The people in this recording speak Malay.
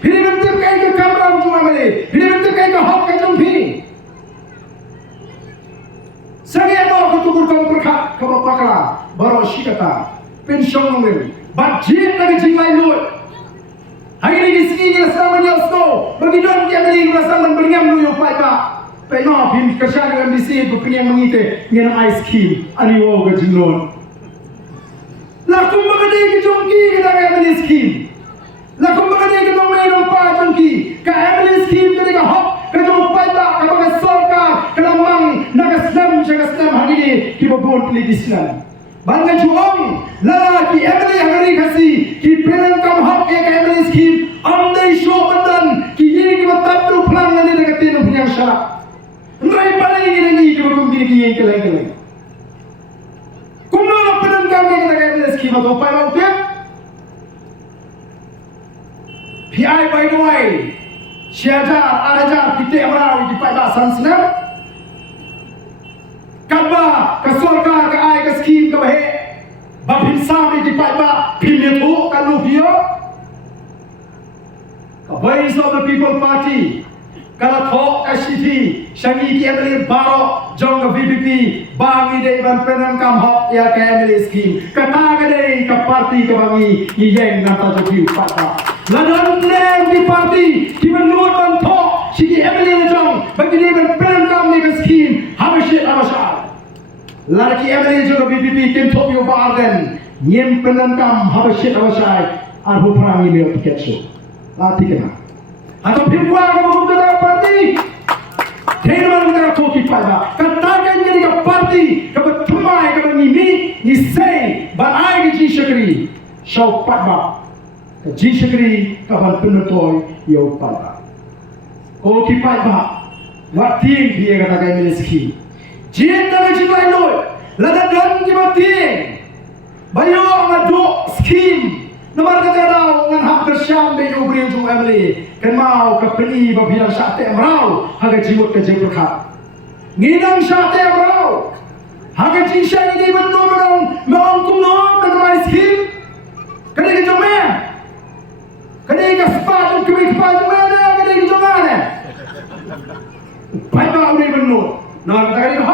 Phiri bentuk kai ke kamera cuma male. Phiri bentuk kai ke hok ke jumpi. Sangat mau ketukur kau perkat kau pakla baru sikata pensiun ngomel. Budget lagi jimai lot. Hari ini sini sama dia snow. Bagi don dia beli rasa beringam lu yo pai ba. Pai no pin kesal dengan bisi tu punya mengite dengan ice cream. Ani wo ke jinon. Lakum bagade ke jongki kita ke beli skin. Lakum bagade ke dong mai dong pa jongki. Ka beli skin ke ka hop ke jong pai ba ka ba sorka ke lamang nak Islam jaga Islam hari ini kita buat pilih Islam. Bangga juang lalaki emily hari kasi ki pelan kam hak ya emily scheme andai show badan ki ye ki batam tu plan ngani dekat tin punya syarat ngai paling ini lagi ki batum ki ye ke lagi kumno la pelan kam ya dekat emily scheme atau pai mau tiap PI by the way syajar arajar kita amra di pai ba sansna Kaba kesorka ke ai ke skim ke bahe babin sami di paiba pimetu kalu bio voice of the people party kala thok SCT shangi ki emily baro jong VPP bangi dei ban penam kam hok ya ke emily skim kata ke dei ke parti ke bangi yeng nata jogi pata ladon nem di parti ki menur ban thok sigi emily jong bagi dei ban penam kam ni ke skim habashit abashar Laki emily juga BPP tim top yo barden nyem penangkam habashit abashai arhu perangi leo tiket show lati kena atau pimpuan ke buku kita parti teman kita koki pada katakan jadi ke parti ke bertumai ke mengimi ni say banai ke jishakri show pada ke jishakri ke ban penutoy yo pada koki pada waktu dia katakan emily ski Jin dalam jiwa ini, lada dan jiwa tiang, bayo ngadu skim, nomor ketiga dengan hak tersyam bayo beri ujung emily, kan mau kepeni babilang syate merau, harga jiwa kerja berkat, nginang syate merau, harga jinsya ini menurun mengkumnon dengan skim, kena kerja mana, kena kerja sepatu kebik mana, kena kerja mana, baik baik menurun, nomor ketiga